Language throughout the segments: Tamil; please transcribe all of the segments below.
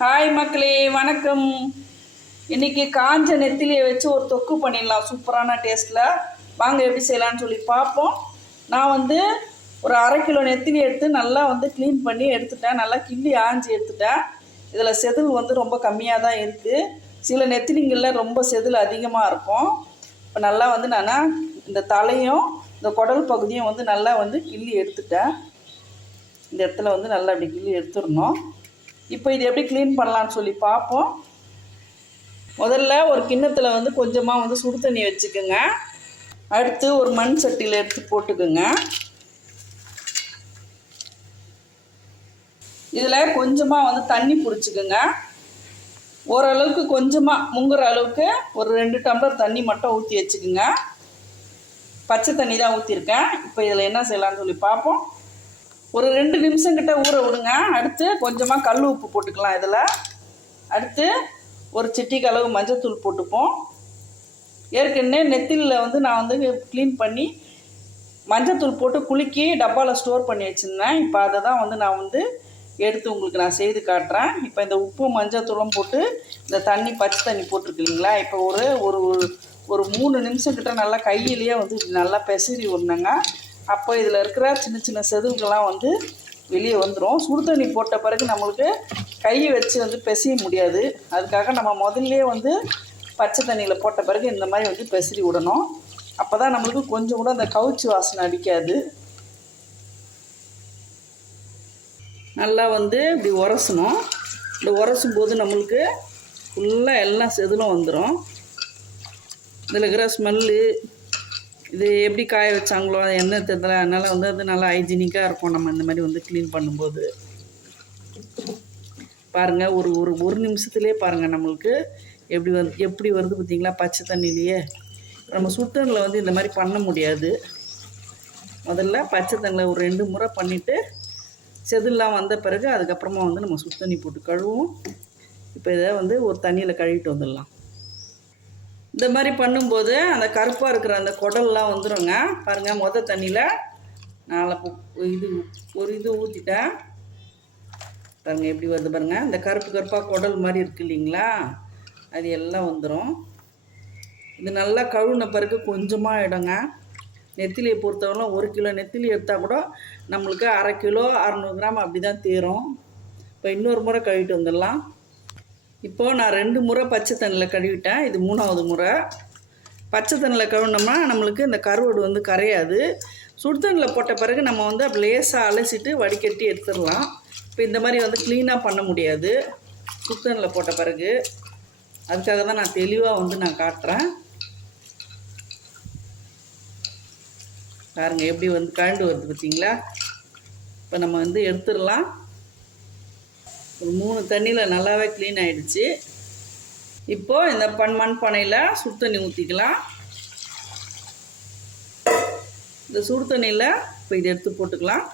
ஹாய் மக்களே வணக்கம். இன்னைக்கு காஞ்ச நெத்திலியை வச்சு ஒரு தொக்கு பண்ணிடலாம். சூப்பரான டேஸ்ட்டில் வாங்க எப்படி செய்யலாம்னு சொல்லி பார்ப்போம். நான் வந்து ஒரு அரை கிலோ நெத்திலி எடுத்து நல்லா வந்து க்ளீன் பண்ணி எடுத்துட்டேன். நல்லா கிள்ளி ஆஞ்சி எடுத்துட்டேன். இதில் செதில் வந்து ரொம்ப கம்மியாக தான் இருக்குது சில நெத்திலிங்களில் ரொம்ப செதில் அதிகமாக இருக்கும். இப்போ நல்லா வந்து நான் இந்த தலையும் இந்த குடல் பகுதியும் வந்து நல்லா வந்து கிள்ளி எடுத்துட்டேன். இந்த இடத்துல வந்து நல்லா அப்படி கிள்ளி எடுத்துடணும். இப்போ இது எப்படி க்ளீன் பண்ணலான்னு சொல்லி பார்ப்போம். முதல்ல ஒரு கிண்ணத்தில் வந்து கொஞ்சமாக வந்து சுடு தண்ணி வச்சுக்கோங்க. அடுத்து ஒரு மண் சட்டியில் எடுத்து போட்டுக்கோங்க. இதில் கொஞ்சமாக வந்து தண்ணி பிடிச்சிக்குங்க. ஓரளவுக்கு கொஞ்சமாக முங்குற அளவுக்கு ஒரு ரெண்டு டம்ளர் தண்ணி மட்டும் ஊற்றி வச்சுக்கோங்க. பச்சை தண்ணி தான் ஊற்றிருக்கேன் இப்போ இதில் என்ன செய்யலான்னு சொல்லி பார்ப்போம். ஒரு ரெண்டு நிமிஷம் கிட்ட ஊற விடுங்க. அடுத்து கொஞ்சமாக கல் உப்பு போட்டுக்கலாம் இதில். அடுத்து ஒரு சிட்டிக்கு அளவு மஞ்சத்தூள் போட்டுப்போம். ஏற்கனவே நெத்திலில் வந்து நான் வந்து க்ளீன் பண்ணி மஞ்சத்தூள் போட்டு குலுக்கி டப்பாவில் ஸ்டோர் பண்ணி வச்சுருந்தேன். இப்போ அதை தான் வந்து நான் வந்து எடுத்து உங்களுக்கு நான் செய்து காட்டுறேன். இப்போ இந்த உப்பு மஞ்சத்தூளும் போட்டு இந்த தண்ணி பச்சை தண்ணி போட்டிருக்கீங்களா இப்போ ஒரு ஒரு ஒரு- மூணு நிமிஷம் கிட்ட நல்லா கையிலேயே வந்து நல்லா பெசரி விடணுங்க. அப்போ இதில் இருக்கிற சின்ன சின்ன செதுவுகள்லாம் வந்து வெளியே வந்துடும் சுடு தண்ணி போட்ட பிறகு நம்மளுக்கு கையை வச்சு வந்து பெசிய முடியாது. அதுக்காக நம்ம முதல்லே வந்து பச்சை தண்ணியில் போட்ட பிறகு இந்த மாதிரி வந்து பெசிரி விடணும். அப்போ தான் நம்மளுக்கு கொஞ்சம் கூட அந்த கவுச்சி வாசனை அடிக்காது. நல்லா வந்து இப்படி உரசணும். இந்த உரசும் போது நம்மளுக்கு ஃபுல்லாக எல்லாம் செதிலும் வந்துடும் இதில் இருக்கிற ஸ்மெல்லு இது எப்படி காய வச்சாங்களோ என்ன தெரியல. அதனால் வந்து அது நல்லா ஹைஜீனிக்காக இருக்கும். நம்ம இந்த மாதிரி வந்து க்ளீன் பண்ணும்போது. பாருங்கள் ஒரு ஒரு ஒரு நிமிஷத்துலேயே பாருங்கள் நம்மளுக்கு எப்படி வந்து எப்படி வருது பார்த்தீங்களா? பச்சை தண்ணியிலேயே. நம்ம சுத்தனில் வந்து இந்த மாதிரி பண்ண முடியாது. முதல்ல பச்சை தண்ணியில் ஒரு ரெண்டு முறை பண்ணிவிட்டு செதுலாம் வந்த பிறகு அதுக்கப்புறமா வந்து நம்ம சுத்தண்ணி தண்ணி போட்டு கழுவும். இப்போ இதை வந்து ஒரு தண்ணியில் கழுவிட்டு வந்துடலாம். இந்த மாதிரி பண்ணும்போது அந்த கருப்பாக இருக்கிற அந்த குடல்லாம் வந்துடுங்க பாருங்கள் மொத தண்ணியில் நாலு இது ஒரு இது ஊற்றிட்டேன் பாருங்கள் எப்படி வருது பாருங்கள் இந்த கருப்பு கருப்பாக குடல் மாதிரி இருக்கு இல்லைங்களா? அது எல்லாம் வந்துடும் இது நல்லா கழுவுன பிறகு கொஞ்சமாக இடங்க நெத்திலியை பொறுத்தவரை ஒரு கிலோ நெத்திலி எடுத்தால் கூட நம்மளுக்கு அரை கிலோ அறநூறு கிராம் அப்படி தான் தீரும். இப்போ இன்னொரு முறை கழுவிட்டு வந்துடலாம். இப்போது நான் ரெண்டு முறை பச்சை தண்ணியில் கழுவிட்டேன். இது மூணாவது முறை. பச்சை தண்ணியில் கழுவினோம்னா நம்மளுக்கு இந்த கருவாடு வந்து கரையாது. சுடு தண்ணியில் போட்ட பிறகு நம்ம வந்து அப்படி லேசாக அலசிட்டு வடிகட்டி எடுத்துடலாம். இப்போ இந்த மாதிரி வந்து க்ளீனாக பண்ண முடியாது. சுடு தண்ணியில் போட்ட பிறகு. அதுக்காக தான் நான் தெளிவாக வந்து நான் காட்டுறேன். பாருங்க எப்படி வந்து கழண்டு வருது பார்த்தீங்களா இப்போ நம்ம வந்து எடுத்துடலாம். ஒரு மூணு தண்ணியில் நல்லாவே க்ளீன் ஆகிடுச்சு இப்போது இந்த பன் மண் பானையில் சுடு தண்ணி ஊற்றிக்கலாம் இந்த சுடு தண்ணியில் இப்போ இதை எடுத்து போட்டுக்கலாம்.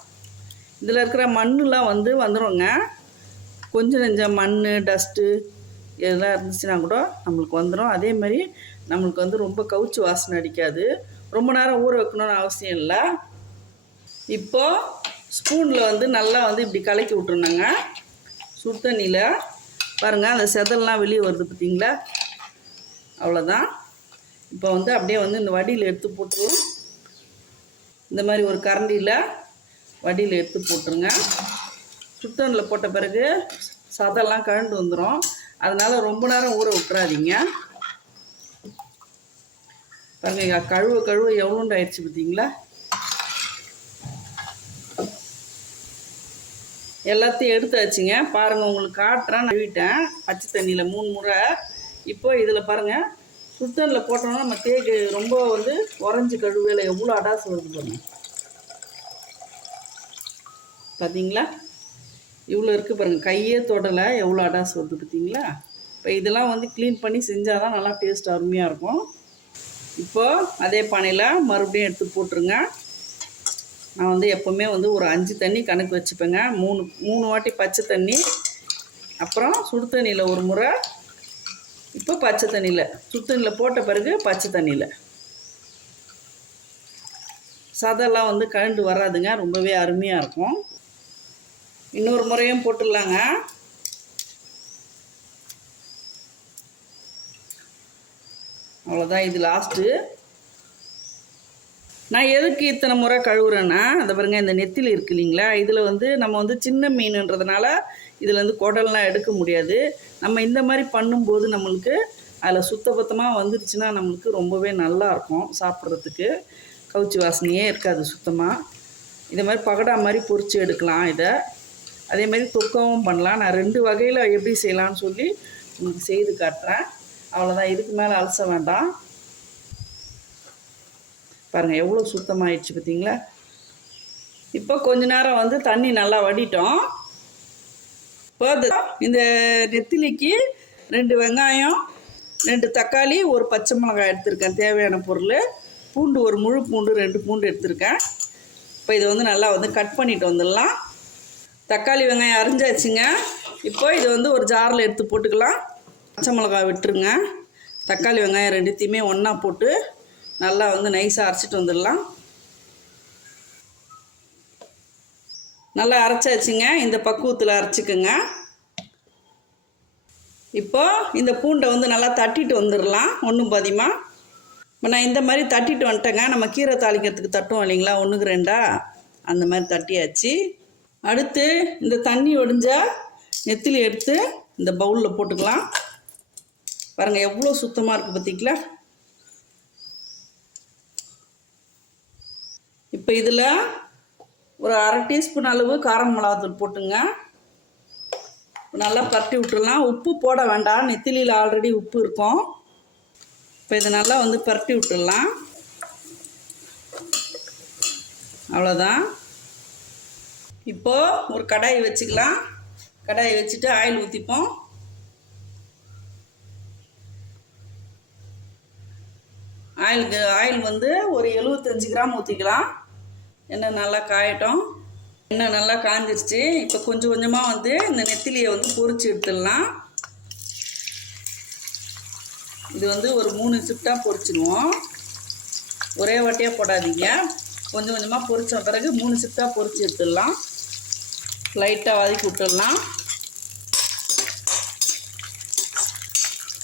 இதில் இருக்கிற மண்ணெலாம் வந்து வந்துடுங்க கொஞ்சம் நெஞ்சம் மண் டஸ்ட்டு இதெல்லாம் இருந்துச்சுன்னா கூட நம்மளுக்கு வந்துடும் அதே மாதிரி நம்மளுக்கு வந்து ரொம்ப கவுச்சு வாசனை அடிக்காது. ரொம்ப நேரம் ஊற வைக்கணும்னு அவசியம் இல்லை. இப்போது ஸ்பூனில் வந்து நல்லா வந்து இப்படி கலக்கி விட்டுருந்தேங்க சுடு தண்ணியில் பாருங்கள் அந்த செதல்லாம் வெளியே வருது பார்த்தீங்களா அவ்வளோதான் இப்போ வந்து அப்படியே வந்து இந்த வடியில் எடுத்து போட்டுருவோம் இந்த மாதிரி ஒரு கரண்டியில் வடியில் எடுத்து போட்டுருங்க. சுத்தனில் போட்ட பிறகு சதெல்லாம் கழண்டு வந்துடும் அதனால் ரொம்ப நேரம் ஊற விட்டுறாதீங்க. பாருங்க கழுவு கழுவ கழுவ எவ்வளோண்டு ஆயிடுச்சு பார்த்தீங்களா எல்லாத்தையும் எடுத்தாச்சுங்க பாருங்கள் உங்களுக்கு காட்டுறேன். நழுவிட்டேன் பச்சை தண்ணியில் மூணு முறை. இப்போ இதில் பாருங்கள் சுத்தனில் போட்டோம்னா நம்ம தேக்கு ரொம்ப வந்து உறைஞ்சி கழுவையில் எவ்வளோ அடாசு வருது பாருங்க. பார்த்தீங்களா இவ்வளோ இருக்குது பாருங்கள் கையே தொடலை எவ்வளோ அடாசு வருது பார்த்தீங்களா இப்போ இதெல்லாம் வந்து க்ளீன் பண்ணி செஞ்சால் தான் நல்லா டேஸ்ட் அருமையாக இருக்கும். இப்போ அதே பானையில் மறுபடியும் எடுத்து போட்டுருங்க. நான் வந்து எப்போவுமே வந்து ஒரு அஞ்சு தண்ணி கணக்கு வச்சுப்பேங்க. மூணு மூணு வாட்டி பச்சை தண்ணி அப்புறம் சுடு தண்ணியில் ஒரு முறை இப்போ பச்சை தண்ணியில். சுடு தண்ணியில் போட்ட பிறகு பச்சை தண்ணியில். சதெல்லாம் வந்து கழண்டு வராதுங்க. ரொம்பவே அருமையாக இருக்கும். இன்னொரு முறையும் போட்டுடலாங்க. அவ்வளோதான் இது லாஸ்ட்டு நான் எதுக்கு இத்தனை முறை கழுவுறேன்னா அந்த பாருங்க இந்த நெத்தில் இருக்கு இல்லைங்களா? இதில் வந்து நம்ம வந்து சின்ன மீனுன்றதுனால இதில் வந்து குடல்லாம் எடுக்க முடியாது. நம்ம இந்த மாதிரி பண்ணும்போது நம்மளுக்கு அதில் சுத்தபத்தமாக வந்துருச்சுன்னா நம்மளுக்கு ரொம்பவே நல்லா இருக்கும் சாப்பிட்றதுக்கு. கவுச்சி வாசனையே இருக்காது சுத்தமாக இதே மாதிரி பகடா மாதிரி பொறிச்சு எடுக்கலாம் இதை. அதே மாதிரி தொக்கவும் பண்ணலாம். நான் ரெண்டு வகையில் எப்படி செய்யலான்னு சொல்லி உங்களுக்கு செய்து காட்டுறேன். அவ்வளோதான் இதுக்கு மேலே அலச வேண்டாம். பாருங்கள் எவ்வளோ சுத்தமாகிடுச்சு பார்த்தீங்களா இப்போ கொஞ்ச நேரம் வந்து தண்ணி நல்லா வடிட்டோம். போது இந்த நெத்திலிக்கு ரெண்டு வெங்காயம் ரெண்டு தக்காளி ஒரு பச்சை மிளகாய் எடுத்திருக்கேன் தேவையான பொருள். பூண்டு ஒரு முழு பூண்டு ரெண்டு பூண்டு எடுத்திருக்கேன். இப்போ இதை வந்து நல்லா வந்து கட் பண்ணிட்டு வந்துடலாம். தக்காளி வெங்காயம் அரிஞ்சாச்சுங்க. இப்போ இது வந்து ஒரு ஜாரில் எடுத்து போட்டுக்கலாம். பச்சை மிளகாய் விட்டுருங்க. தக்காளி வெங்காயம் ரெண்டுத்தையுமே ஒன்றா போட்டு நல்லா வந்து நைஸாக அரைச்சிட்டு வந்துடலாம். நல்லா அரைச்சாச்சுங்க. இந்த பக்குவத்தில் அரைச்சிக்குங்க. இப்போ இந்த பூண்டை வந்து நல்லா தட்டிட்டு வந்துடலாம். ஒன்றும் பாதிமா. இப்போ நான் இந்த மாதிரி தட்டிட்டு வந்துட்டேங்க. நம்ம கீரை தாளிக்கிறதுக்கு தட்டுவோம் இல்லைங்களா? ஒன்றுக்கு ரெண்டா? அந்த மாதிரி தட்டியாச்சு. அடுத்து இந்த தண்ணி ஒடிஞ்சா நெத்திலி எடுத்து இந்த பவுலில் போட்டுக்கலாம். பாருங்கள் எவ்வளோ சுத்தமாக இருக்குது பார்த்தீங்களா இப்போ இதில் ஒரு அரை டீஸ்பூன் அளவு காரம் மிளகாத்தூள் போட்டுங்க. நல்லா பரட்டி விட்டுடலாம் உப்பு போட வேண்டாம். நெத்திலியில் ஆல்ரெடி உப்பு இருக்கும். இப்போ இதை நல்லா வந்து பரட்டி விட்டுடலாம் அவ்வளோதான் இப்போது ஒரு கடாயை வச்சுக்கலாம். கடாயை வச்சுட்டு ஆயில் ஊற்றிப்போம் ஆயிலுக்கு ஆயில் வந்து ஒரு எழுபத்தஞ்சு கிராம் ஊற்றிக்கலாம் எண்ணெய் நல்லா காயட்டும். எண்ணெய் நல்லா காஞ்சிருச்சு. இப்போ கொஞ்சம் கொஞ்சமாக வந்து இந்த நெத்திலியை வந்து பொறிச்சு எடுத்துடலாம். இது வந்து ஒரு மூணு ஷிஃப்டாக பொறிச்சிடுவோம் ஒரே வாட்டியாக போடாதீங்க. கொஞ்சம் கொஞ்சமாக பொரிச்ச பிறகு மூணு ஷிஃப்டாக பொறிச்சு எடுத்துடலாம். லைட்டாக வதக்கி விட்டுடலாம்.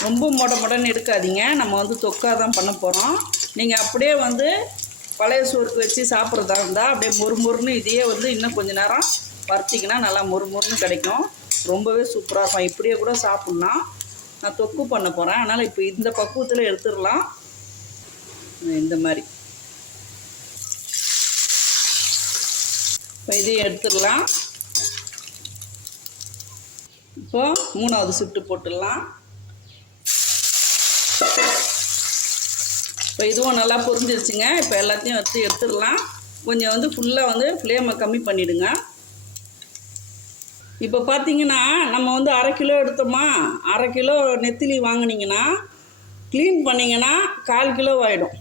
ரொம்ப மொட மொடன்னு எடுக்காதீங்க. நம்ம வந்து தொக்கா தான் பண்ண போகிறோம் நீங்கள் அப்படியே வந்து பழைய சோறுக்கு வச்சு சாப்பிட்றதா இருந்தால் அப்படியே முறுமுறுன்னு இதையே வந்து இன்னும் கொஞ்சம் நேரம் வறுத்திங்கன்னா நல்லா முறுமுறுன்னு கிடைக்கும். ரொம்பவே சூப்பராக இருக்கும். இப்படியே கூட சாப்பிட்லாம். நான் தொக்கு பண்ண போகிறேன் அதனால் இப்போ இந்த பக்குவத்தில் எடுத்துடலாம். இந்த மாதிரி. இப்போ இதையும் எடுத்துடலாம். இப்போ மூணாவது சுட்டு போட்டுடலாம். இப்போ இதுவும் நல்லா பொரிஞ்சிருச்சுங்க. இப்போ எல்லாத்தையும் வச்சு எடுத்துடலாம். கொஞ்சம் வந்து ஃபுல்லாக வந்து ஃப்ளேமை கம்மி பண்ணிவிடுங்க இப்போ பார்த்தீங்கன்னா நம்ம வந்து அரை கிலோ எடுத்தோமா? அரை கிலோ நெத்திலி வாங்குனீங்கன்னா க்ளீன் பண்ணிங்கன்னா கால் கிலோ ஆகிடும்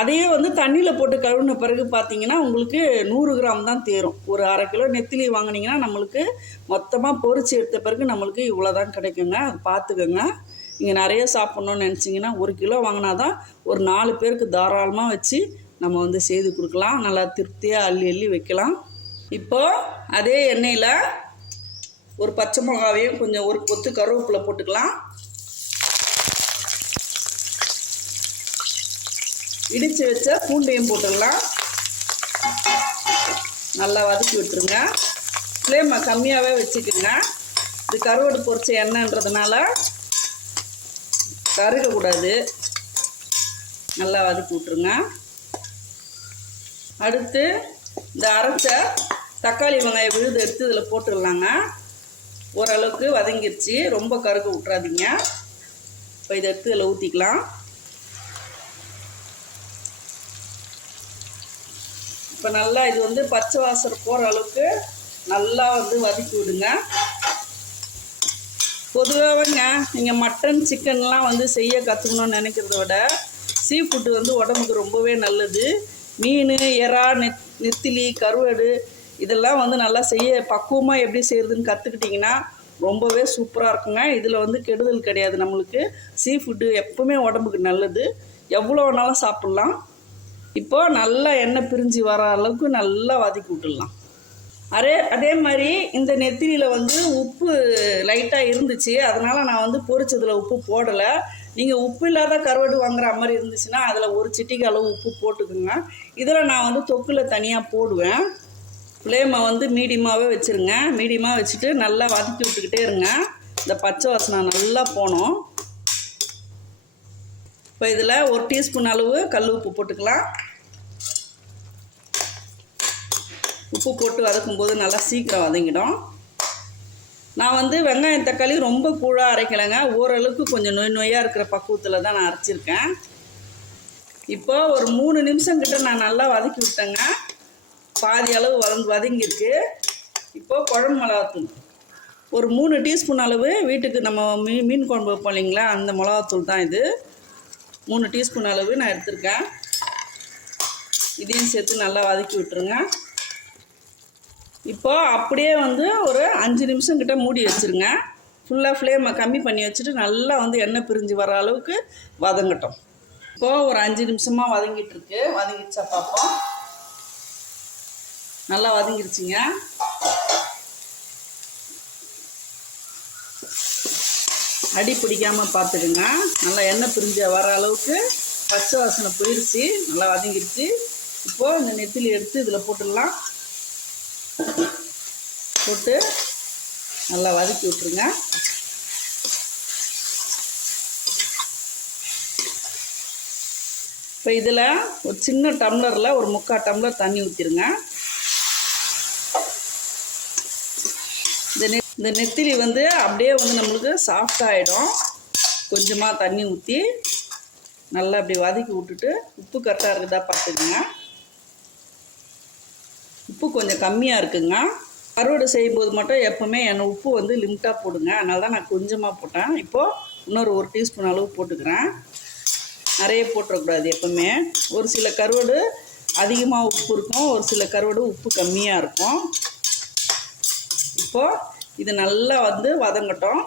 அதையே வந்து தண்ணியில் போட்டு கழுவின பிறகு பார்த்தீங்கன்னா உங்களுக்கு நூறு கிராம் தான் தேரும். ஒரு அரை கிலோ நெத்திலி வாங்கினீங்கன்னா நம்மளுக்கு மொத்தமாக பொரிச்சு எடுத்த பிறகு நம்மளுக்கு இவ்வளோ தான் கிடைக்குங்க. அது பார்த்துக்கோங்க. நீங்கள் நிறைய சாப்பிட்ணுன்னு நினச்சிங்கன்னா ஒரு கிலோ வாங்கினா தான் ஒரு நாலு பேருக்கு தாராளமாக வச்சு நம்ம வந்து செய்து கொடுக்கலாம். நல்லா திருப்தியாக அள்ளி அள்ளி வைக்கலாம். இப்போது அதே எண்ணெயில் ஒரு பச்சை மிளகாவையும் கொஞ்சம் ஒரு கொத்து கருவேப்பிலை போட்டுக்கலாம். இடித்து வச்ச பூண்டையும் போட்டுடலாம் நல்லா வதக்கி விட்டுருங்க. ஃப்ளேமை கம்மியாகவே வச்சுக்கோங்க. இது கருவாடு பொரிச்ச எண்ணெய்ன்றதுனால கருகக்கூடாது. நல்லா வதக்கி விட்ருங்க அடுத்து இந்த அரைச்ச தக்காளி வெங்காயம் விழுது எடுத்து இதில் போட்டுடலாங்க. ஓரளவுக்கு வதங்கிருச்சு. ரொம்ப கருக விட்றாதீங்க இப்போ இதை எடுத்து இதில் ஊற்றிக்கலாம். இப்போ நல்லா இது வந்து பச்சை வாசனை போகிற அளவுக்கு நல்லா வந்து வதக்கி விடுங்க. பொதுவாகங்க நீங்கள் மட்டன் சிக்கன்லாம் வந்து செய்ய கற்றுக்கணும்னு நினைக்கிறத விட சீ ஃபுட்டு வந்து உடம்புக்கு ரொம்பவே நல்லது. மீன் எறா நெத் நெத்திலி கருவாடு இதெல்லாம் வந்து நல்லா செய்ய பக்குவமாக எப்படி செய்கிறதுன்னு கற்றுக்கிட்டிங்கன்னா ரொம்பவே சூப்பராக இருக்குங்க. இதில் வந்து கெடுதல் கிடையாது நம்மளுக்கு. சீ ஃபுட்டு எப்பவுமே உடம்புக்கு நல்லது. எவ்வளோ வேணாலும் சாப்பிட்லாம். இப்போது நல்லா எண்ணெய் பிரிஞ்சு வர அளவுக்கு நல்லா வதக்கி விட்டுடலாம். அதே அதே மாதிரி இந்த நெத்திரியில் வந்து உப்பு லைட்டாக இருந்துச்சு. அதனால் நான் வந்து பொரிச்சதில் உப்பு போடலை. நீங்கள் உப்பு இல்லாத கருவாடு வாங்குற மாதிரி இருந்துச்சுன்னா அதில் ஒரு சிட்டிக்கு அளவு உப்பு போட்டுக்குங்க. இதில் நான் வந்து தொக்கில் தனியாக போடுவேன். ஃப்ளேமை வந்து மீடியமாகவே வச்சுருங்க. மீடியமாக வச்சுட்டு நல்லா வதக்கி விட்டுக்கிட்டே இருங்க. இந்த பச்சை வாசனை நல்லா போகணும். இப்போ இதில் ஒரு டீஸ்பூன் அளவு கல் உப்பு போட்டுக்கலாம். உப்பு போட்டு வதக்கும்போது நல்லா சீக்கிரம் வதங்கிடும். நான் வந்து வெங்காயம் தக்காளி ரொம்ப கூழாக அரைக்கலைங்க. ஓரளவுக்கு கொஞ்சம் நொய் நொய்யாக இருக்கிற பக்குவத்தில் தான் நான் அரைச்சிருக்கேன். இப்போ ஒரு மூணு நிமிஷம் கிட்ட நான் நல்லா வதக்கி விட்டேங்க. பாதி அளவு வதந்து வதங்கியிருக்கு. இப்போ குழம்பு மிளகாத்தூள். ஒரு மூணு டீஸ்பூன் அளவு வீட்டுக்கு நம்ம மீன் மீன் குழம்பு வைப்போம் இல்லைங்களா? அந்த மிளகாத்தூள் தான் இது. மூணு டீஸ்பூன் அளவு நான் எடுத்திருக்கேன். இதையும் சேர்த்து நல்லா வதக்கி விட்டுருங்க. இப்போ அப்படியே வந்து ஒரு அஞ்சு நிமிஷம் கிட்ட மூடி வச்சுருங்க. ஃபுல்லாக ஃப்ளேமை கம்மி பண்ணி வச்சுட்டு நல்லா வந்து எண்ணெய் பிரிஞ்சு வர அளவுக்கு வதங்கட்டும். இப்போது ஒரு அஞ்சு நிமிஷமாக வதங்கிட்டுருக்கு வதங்கிடுச்சா பார்ப்போம் நல்லா வதங்கிருச்சுங்க. அடி பிடிக்காமல் பார்த்துடுங்க நல்லா எண்ணெய் பிரிஞ்ச வர அளவுக்கு பச்சை வாசனை போயிடுச்சு நல்லா வதங்கிருச்சு. இப்போது இந்த நெத்திலி எடுத்து இதில் போட்டுடலாம். போட்டு நல்லா வதக்கி விட்ருங்க இப்போ இதில் ஒரு சின்ன டம்ளரில் ஒரு முக்கால் டம்ளர் தண்ணி ஊற்றிருங்க இந்த நெ இந்த நெத்திலி வந்து அப்படியே வந்து நம்மளுக்கு சாஃப்டாகிடும் கொஞ்சமாக தண்ணி ஊற்றி நல்லா அப்படி வதக்கி விட்டுட்டு உப்பு கரெக்டாக இருக்குதா பார்த்துக்குங்க உப்பு கொஞ்சம் கம்மியாக இருக்குங்க. கருவாடு செய்யும்போது மட்டும் எப்போவுமே எண்ணெய் உப்பு வந்து லிமிட்டாக போடுங்க. அதனால தான் நான் கொஞ்சமாக போட்டேன். இப்போது இன்னொரு ஒரு டீஸ்பூன் அளவு போட்டுக்கிறேன். நிறைய போட்டுறக்கூடாது எப்போவுமே. ஒரு சில கருவாடு அதிகமாக உப்பு இருக்கும். ஒரு சில கருவாடு உப்பு கம்மியாக இருக்கும். இப்போது இது நல்லா வந்து வதங்கட்டும்.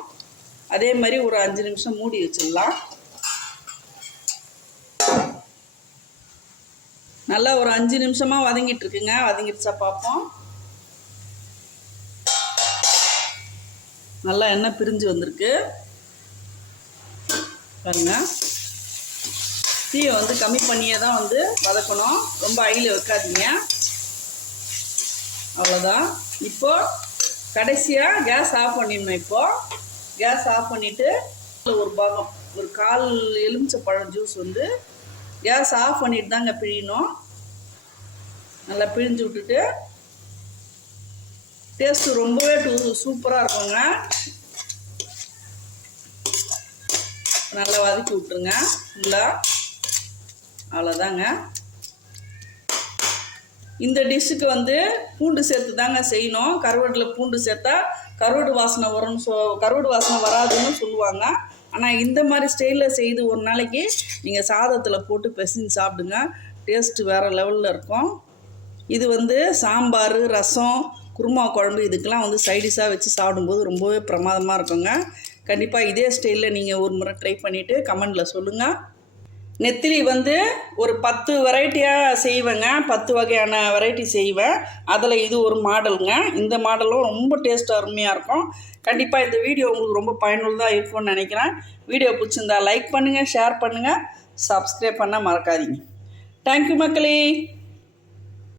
அதே மாதிரி ஒரு அஞ்சு நிமிஷம் மூடி வச்சிடலாம். நல்லா ஒரு அஞ்சு நிமிஷமாக வதங்கிட்டு இருக்குங்க. வதங்கிடுச்சா பார்ப்போம் நல்லா எண்ணெய் பிரிஞ்சு வந்திருக்கு. பாருங்க. தீயை வந்து கம்மி பண்ணியே தான் வந்து வதக்கணும். ரொம்ப ஐயில் வைக்காதீங்க. அவ்வளோதான் இப்போ கடைசியாக கேஸ் ஆஃப் பண்ணிடணும் இப்போது கேஸ் ஆஃப் பண்ணிவிட்டு ஒரு பாகம் ஒரு கால் எலுமிச்சை பழம் ஜூஸ் வந்து கேஸ் ஆஃப் பண்ணிட்டு தாங்க பிழியணும். நல்லா பிழிஞ்சு விட்டுட்டு டேஸ்ட்டு ரொம்பவே டூ சூப்பராக இருக்குங்க. நல்லா வதக்கி விட்ருங்க ஃபுல்லாக அவ்வளோதாங்க இந்த டிஷ்ஷுக்கு வந்து பூண்டு சேர்த்து தாங்க செய்யணும். கருவாட்டில் பூண்டு சேர்த்தா கருவாடு வாசனை வரும்னு சொ கருவாடு வாசனை வராதுன்னு சொல்லுவாங்க. ஆனால் இந்த மாதிரி ஸ்டைலில் செய்து ஒரு நாளைக்கு நீங்கள் சாதத்தில் போட்டு பிசைஞ்சு சாப்பிடுங்க. டேஸ்ட்டு வேறு லெவலில் இருக்கும். இது வந்து சாம்பார் ரசம் குருமா குழம்பு இதுக்கெல்லாம் வந்து சைடிஷாக வச்சு சாப்பிடும்போது ரொம்பவே பிரமாதமாக இருக்குங்க. கண்டிப்பாக இதே ஸ்டைலில் நீங்கள் ஒரு முறை ட்ரை பண்ணிவிட்டு கமெண்டில் சொல்லுங்கள் நெத்திலி வந்து ஒரு பத்து வெரைட்டியாக செய்வேங்க. பத்து வகையான வெரைட்டி செய்வேன். அதில் இது ஒரு மாடலுங்க. இந்த மாடலும் ரொம்ப டேஸ்ட் அருமையாக இருக்கும். கண்டிப்பாக இந்த வீடியோ உங்களுக்கு ரொம்ப பயனுள்ளதாக இருக்கும்னு நினைக்கிறேன். வீடியோ பிடிச்சிருந்தா லைக் பண்ணுங்கள் ஷேர் பண்ணுங்கள் சப்ஸ்கிரைப் பண்ண மறக்காதீங்க. தேங்க்யூ மக்களே.